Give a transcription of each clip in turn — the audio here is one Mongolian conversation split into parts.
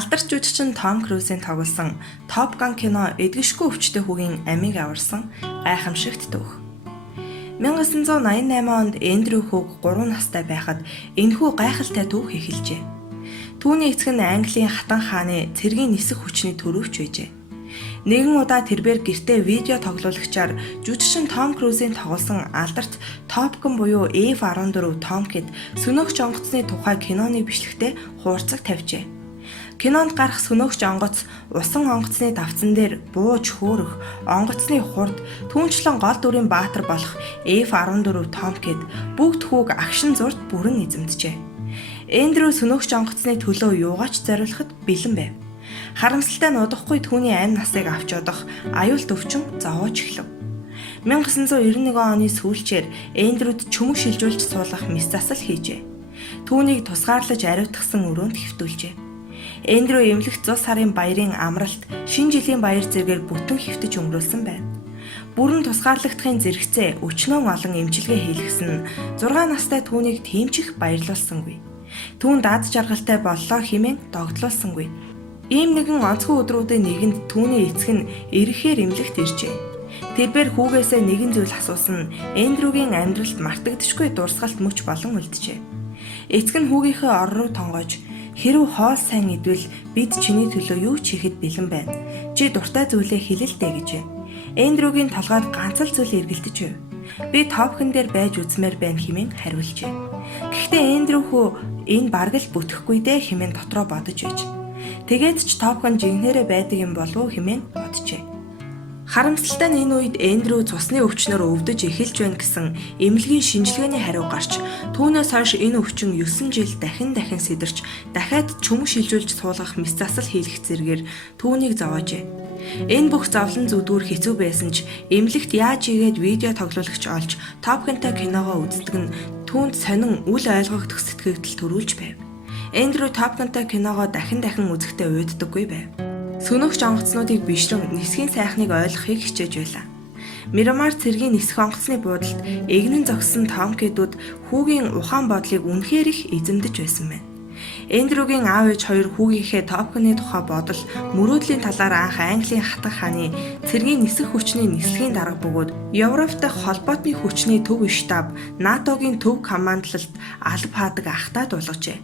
Алдарч жүжигчин Том Крузийн тоглосон Top Gun кино эдгэшгүй өвчтөе хүүгийн амийг аварсан гайхамшигт түүх. 1988 онд Эндрю хүүг 3 настай байхад энэхүү гайхалтай түүх эхэлжээ. Түүний эцэг нь Английн хатан хааны цэргийн нисэх хүчний төрөвч байжээ. Нэгэн удаа тэрбээр гэртээ видео тоглуулагчаар жүжигчин Том Крузийн тоглосон алдарт Top Gun буюу F-14 Tomcat сөнөөгч онгоцны тухай киноны бичлэгтээ хуурцаг тавьжээ. Кинонд гарах сөнөөгч онгоц усан онгоцны давцан дээр бууж хөөрөх, онгоцны хурд, түүнчлэн гол дүрийн баатар болох F-14 Tomcat бүгд хүүг агшин зурд бүрэн эзэмджээ. Эндрю сөнөөгч онгоцны төлөө юугаач зориулахад бэлэн байв. Харамсалтай нь удахгүй түүний амь насыг авч удах аюулт өвчин зовоож эхлэв. 1991 оны сүүлчээр Эндрюд чөмөг шилжүүлж суулгах мэс засал хийжээ. Түүнийг тусгаарлаж ариутгасан өрөөнд хэвтүүлжээ. Эндрю эмнэлэгт цус сарын баярын амралт, шинэ жилийн баяр зэргээр бүтэн хэвтэж өнгөрүүлсэн байна. Бүрэн тусгаарлагдахын зэрэгцээ өчнөө олон эмчилгээ хийлгэсэн 6 настай түүнийг тэмчих баярлуулсангүй. Түүнд аз жаргалтай боллоо хэмээн догдлуулсангүй. Ийм нэгэн онцгой өдрүүдийн нэгэнд түүний эцэг нь ирэхээр эмнэлэгт иржээ. Тэрбээр хүүгээсээ нэгэн зүйл асуусан нь Эндрюгийн амьдралд мартагдашгүй дурсгалт мөч болон үлджээ. Эцэг нь хүүгийнхээ ор руу тонгож "Хэрв хоол сайн идвэл бид чиний төлөө юу ч хийхэд бэлэн байна. Чи дуртай зүйлээ хэлэл дээ" гэжээ. Эндрюгийн толгойд ганц л зүйл эргэлдэж байв. "Би Top Gun дээр байж үзмээр байна" хэмээн хариулжээ. Гэхдээ Эндрю хөө энэ бараг л бүтэхгүй дээ хэмээн дотроо бодож байж. Тэгээд ч Top Gun жинхнэрээ байдаг юм болов уу хэмээн боджээ. Харамсалтай нь энэ үед Эндрю цусны өвчнөөр өвдөж эхэлж байна гэсэн эмнэлгийн шинжилгээний хариу гарч түүнээс хойш энэ өвчин 9 жил дахин сэтэрч дахиад чөмөг шилжүүлж суулгах мэс засал хийлгэх зэргээр түүнийг зовоожээ. Энэ бүх зовлон зүдгүүр хэцүү байсан ч эмнэлэгт яаж игээд видео тоглуулагч олж Top Gun-тай киногоо үздэг нь түүнд сонин үл ойлгогдох сэтгэгдэл төрүүлж байв. Эндрю Top Gun-тай киногоо дахин үзэхдээ уйддаггүй байв. Сөнөөгч онгоцнуудыг бишрэн нисхийн сайхныг ойлгохыг хичээж байлаа. Мирамар цэргийн нисэх онгоцны буудалд эгнэн зогссон Томкэдүүд хүүгийн ухаан бодлыг үнэхээр их эзэмдэж байсан байна. Эндрюгийн аав ээж хоёр хүүгийнхээ Top Gun-ы тухай бодол мөрөөдлийн талаар анх Английн хатан хааны цэргийн нисэх хүчний нислэгийн дарга бөгөөд Европ дахь холбоотны хүчний төв штаб НАТОгийн төв командлалд алба хаадаг ахтай дуулгажээ.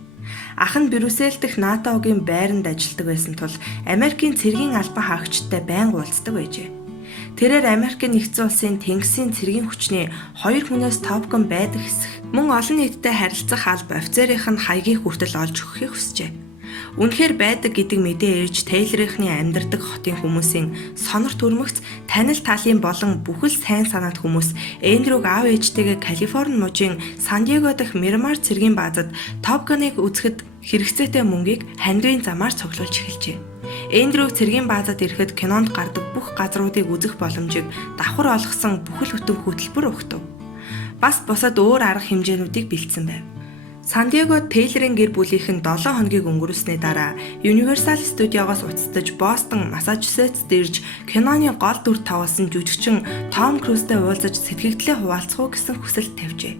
Ах нь Брюссел дэх НАТОгийн байранд ажилладаг байсан тул Америкийн цэргийн албан хаагчтай байнга уулздаг байжээ. Тэрээр Америкийн нэгдсэн улсын тэнгисийн цэргийн хүчний 2 хүнээс Top Gun байдаг хэсэг мөн олон нийттэй харилцах алба офицерийнх нь хаягийг хүртэл олж өгөхийг хүсжээ. Үнэхээр байдаг гэдэг мэдээ ирж Тейлорийнхны амьдардаг хотын хүмүүсийн сонор төрмөгц танил талын болон бүхэл сайн санаат хүмүүс Эндрюг аав ээжтэйгээ Калифорни мужийн Сан Диего дахь Мирамар цэргийн баазад Top Gun-ыг үзэхэд хэрэгцээтэй мөнгийг хандивын замаар цуглуулж эхэлжээ. Эндрю цэргийн баазад ирэхэд кинонд гардаг бүх газруудыг үзэх боломжийг давхар олгосон бүхэл бүтэн хөтөлбөр өгдөв. Бас бусад өөр арга хэмжээнүүдийг бэлдсэн байв. Сан Диегод Тейлорын гэр бүлийнхэн 7 хоногийг өнгөрүүлсний дараа Universal Studios-оос уцтаж Бостон, Массачусетс дэрж киноны гол дүр тавуулсан жүжигчин Том Крузтай уулзаж сэтгэгдлээ хуваалцах уу гэсэн хүсэлт тавьжээ.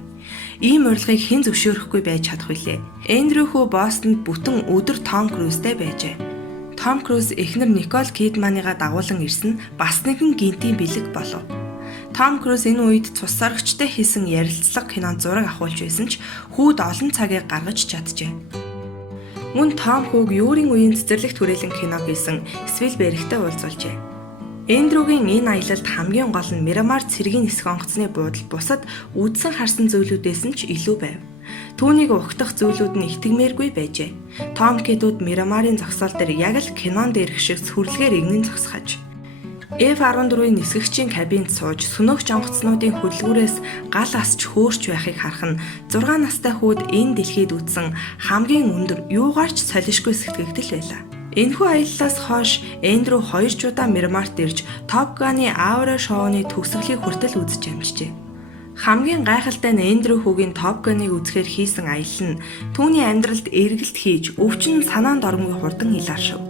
Ийм урилгыг хэн зөвшөөрөхгүй байж чадах вүлээ. Эндрю хөө Бостонд бүтэн өдөр Том Крузтай байжээ. Том Круз эхнэр Николь Кидманыгаа дагуулan ирсэн бас нэгэн гинтийн бэлэг болов. Том Круз энэ үед цус сорогчтой хийсэн ярилцлага кинонд зураг авахулж байсан ч хүүд олон цагийг гаргаж чаджээ. Мөн Том хүүг Юурийн үеийн цэцэрлэгт хүрээлэн кино хийсэн Спилбергтэй уулзуулжээ. Эндрюгийн энэ аялалд хамгийн гол нь Мирамар цэргийн нисэх онгоцны буудал бусад үдсэн харсан зүйлүүдээс нь ч илүү байв. Түүнийг ухтах зүйлүүд нь итгэмээргүй байжээ. Томкэдүүд Мирамарын зогсоол дээр яг л кинонд ирэх шиг сүрлэгээр игнэн зогсгож F-14-ийн нисгэгчийн кабинд сууж сөнөөгч онгоцнуудын хөдөлгүүрээс гал асч хөөрч байхыг харах нь 6 настай хүүд энэ дэлхийд үтсэн хамгийн өндөр юугаарч солишгүй сэтгэгдэл байлаа. Энэхүү аяллаас хойш Эндрю 2 удаа Мирамарт ирж Top Gun-ы Aura шоуны төгсгөлийг хүртэл үзэж амжжээ. Хамгийн гайхалтай нь Эндрю хүүгийн Top Gun-ыг үзэхээр хийсэн аялал нь түүний амьдралд эргэлт хийж өвчин санаанд оромгүй хурдан илэршив.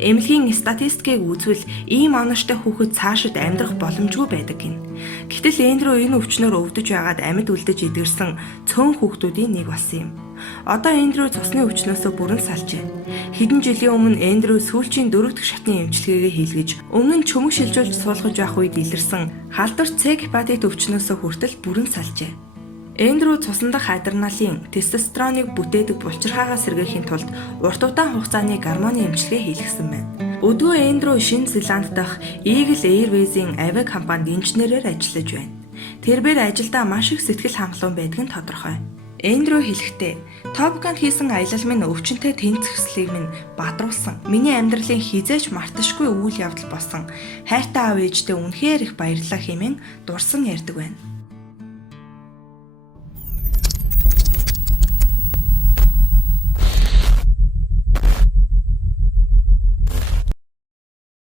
Эмнэлгийн статистикийг үзвэл ийм оноштой хүүхэд цаашид амьдрах боломжгүй байдаг гин. Гэтэл Эндрю энэ өвчнөөр өвдөж байгаад амьд үлдэж идэрсэн цөөн хүүхдүүдийн нэг болсон юм. Одоо Эндрю цусны өвчнөөсөө бүрэн салжээ. Хэдэн жилийн өмнө Эндрю сүүлчийн 4 дахь шатны эмчилгээгээ хийлгэж, өмнө нь чөмөг шилжүүлж суулгаж байх үед илэрсэн халдварт С гепатит өвчнөөсөө хүртэл бүрэн салжээ. Эндрю цусан дахь адреналин, тестостероныг бүтээдэг булчирхаагаа сэргээхийн тулд урт удаан хугацааны гормоны эмчилгээ хийлгэсэн байна. Өдгөө Эндрю Шинэ Зеланд дахь Eagle Airways-ийн авиа компанид инженерээр ажиллаж байна. Тэрээр ажилдаа маш их сэтгэл хангалуун байдаг нь тодорхой. Эндрю хэлэхдээ Top Gun хийсэн аялал минь өвчнөд тэнцвэрслийг минь бадруулсан. Миний амьдралын хизээч марташгүй үйл явдал болсон. Хайртай аав ээжтэй үнэхээр их баярлалаа хэмээн дурсан ярьдаг байна.